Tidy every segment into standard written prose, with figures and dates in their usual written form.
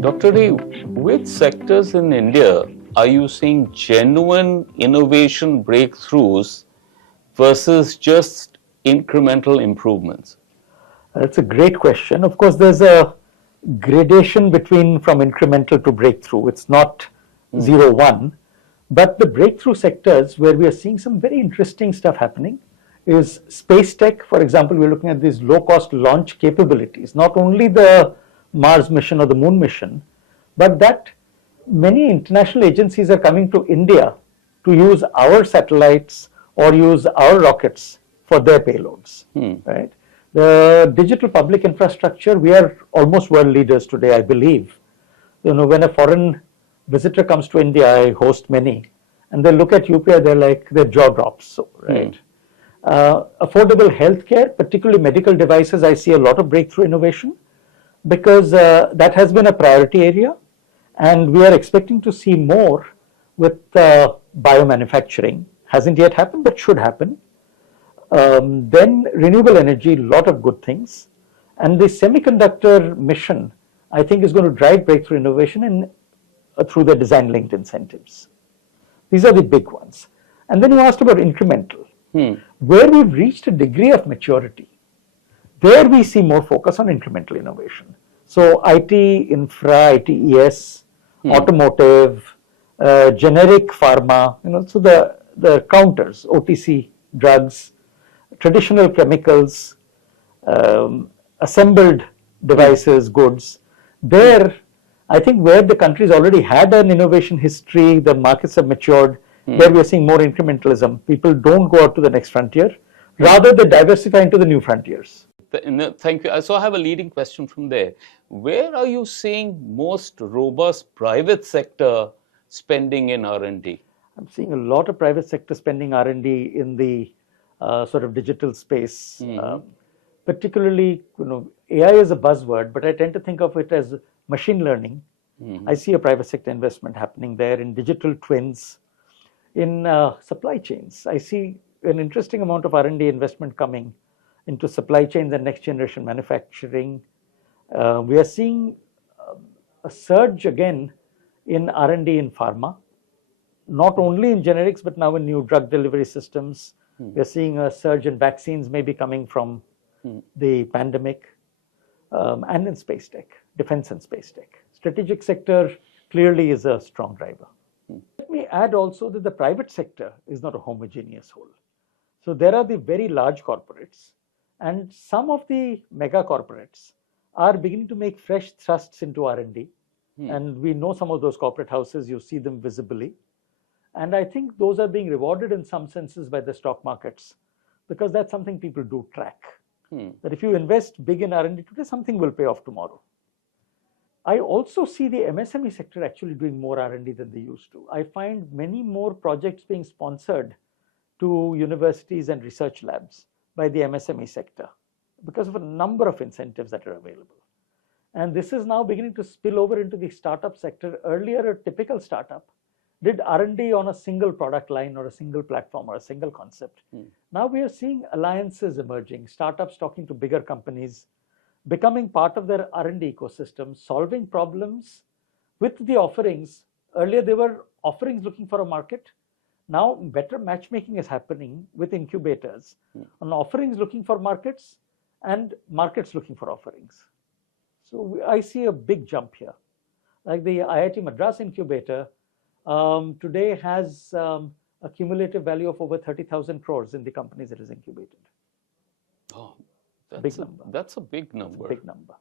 Dr. Ray, which sectors in India are you seeing genuine innovation breakthroughs versus just incremental improvements? That's a great question. Of course, there's a gradation between from incremental to breakthrough. It's not 0-1, but the breakthrough sectors where we are seeing some very interesting stuff happening is space tech. For example, we're looking at these low-cost launch capabilities, not only the Mars mission or the Moon mission, but that many international agencies are coming to India to use our satellites or use our rockets for their payloads, right? The digital public infrastructure, we are almost world leaders today, I believe. You know, when a foreign visitor comes to India, I host many, and they look at UPI, they're like, their jaw drops, right? Affordable healthcare, particularly medical devices, I see a lot of breakthrough innovation because that has been a priority area, and we are expecting to see more with biomanufacturing. Hasn't yet happened, but should happen. Then renewable energy, lot of good things. And the semiconductor mission, I think, is going to drive breakthrough innovation through the design-linked incentives. These are the big ones. And then you asked about incremental. Where we've reached a degree of maturity, there we see more focus on incremental innovation. So IT, infra, ITES, automotive, generic pharma, you know, so the counters, OTC drugs, traditional chemicals, assembled devices, goods. There, I think where the countries already had an innovation history, the markets have matured, there we are seeing more incrementalism. People don't go out to the next frontier, rather they diversify into the new frontiers. Thank you. So I have a leading question from there. Where are you seeing most robust private sector spending in R&D? I'm seeing a lot of private sector spending R&D in the sort of digital space. Particularly, you know, AI is a buzzword, but I tend to think of it as machine learning. I see a private sector investment happening there in digital twins, in supply chains. I see an interesting amount of R&D investment coming into supply chains and next generation manufacturing. We are seeing a surge again in R&D in pharma, not only in generics, but now in new drug delivery systems. We are seeing a surge in vaccines maybe coming from the pandemic, and in space tech, defense and space tech. Strategic sector clearly is a strong driver. Let me add also that the private sector is not a homogeneous whole. So there are the very large corporates, and some of the mega corporates are beginning to make fresh thrusts into R&D. And we know some of those corporate houses, you see them visibly. And I think those are being rewarded in some senses by the stock markets, because that's something people do track. That if you invest big in R&D today, something will pay off tomorrow. I also see the MSME sector actually doing more R&D than they used to. I find many more projects being sponsored to universities and research labs by the MSME sector because of a number of incentives that are available. And this is now beginning to spill over into the startup sector. Earlier, a typical startup did R&D on a single product line or a single platform or a single concept. Now we are seeing alliances emerging, startups talking to bigger companies, becoming part of their R&D ecosystem, solving problems with the offerings. Earlier, they were offerings looking for a market. Now, better matchmaking is happening with incubators on offerings looking for markets and markets looking for offerings. So I see a big jump here. Like the IIT Madras incubator today has a cumulative value of over 30,000 crores in the companies it has incubated. Oh, that's a big number. Big number.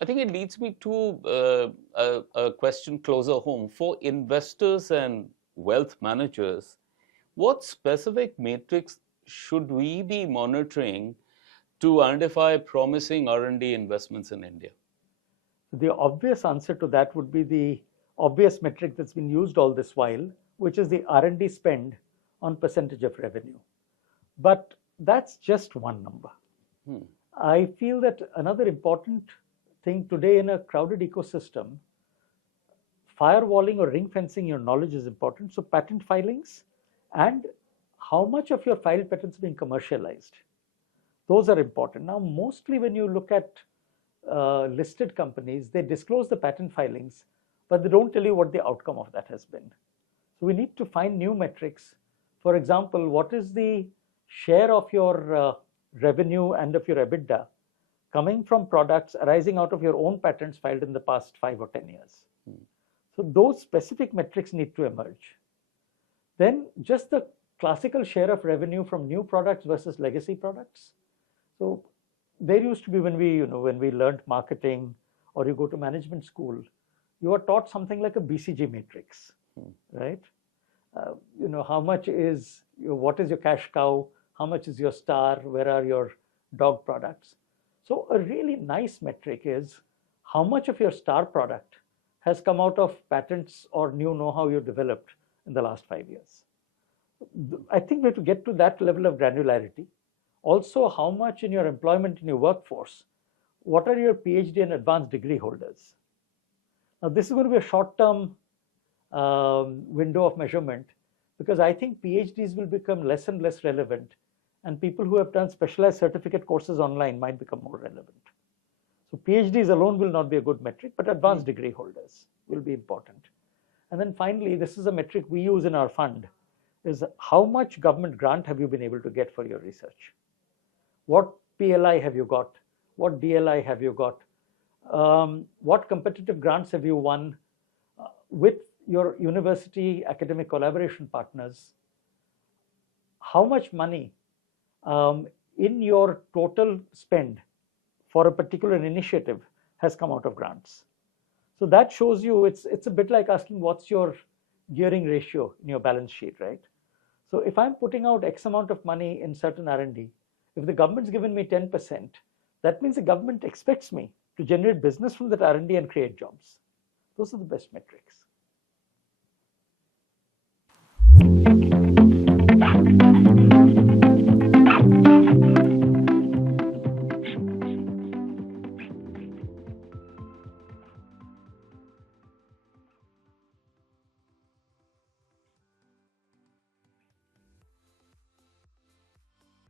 I think it leads me to a question closer home. For investors and wealth managers, what specific metrics should we be monitoring to identify promising R&D investments in India? The obvious answer to that would be the obvious metric that's been used all this while, which is the R&D spend on percentage of revenue. But that's just one number. I feel that another important thing today in a crowded ecosystem, firewalling or ring fencing your knowledge is important. So patent filings and how much of your filed patents being commercialized. Those are important. Now, mostly when you look at listed companies, they disclose the patent filings, but they don't tell you what the outcome of that has been. So we need to find new metrics. For example, what is the share of your revenue and of your EBITDA coming from products arising out of your own patents filed in the past 5 or 10 years? So those specific metrics need to emerge. Then just the classical share of revenue from new products versus legacy products. So there used to be, when we learned marketing or you go to management school, you are taught something like a BCG matrix, right? How much is what is your cash cow? How much is your star? Where are your dog products? So a really nice metric is how much of your star product has come out of patents or new know-how you developed in the last 5 years. I think we have to get to that level of granularity. Also, how much in your employment in your workforce, what are your PhD and advanced degree holders? Now, this is going to be a short-term window of measurement, because I think PhDs will become less and less relevant, and people who have done specialized certificate courses online might become more relevant. So PhDs alone will not be a good metric, but advanced degree holders will be important. And then finally, this is a metric we use in our fund, is how much government grant have you been able to get for your research? What PLI have you got? What DLI have you got? What competitive grants have you won with your university academic collaboration partners? How much money in your total spend for a particular initiative has come out of grants? So that shows you, it's a bit like asking what's your gearing ratio in your balance sheet, right? So if I'm putting out X amount of money in certain R&D, if the government's given me 10%, that means the government expects me to generate business from that R&D and create jobs. Those are the best metrics.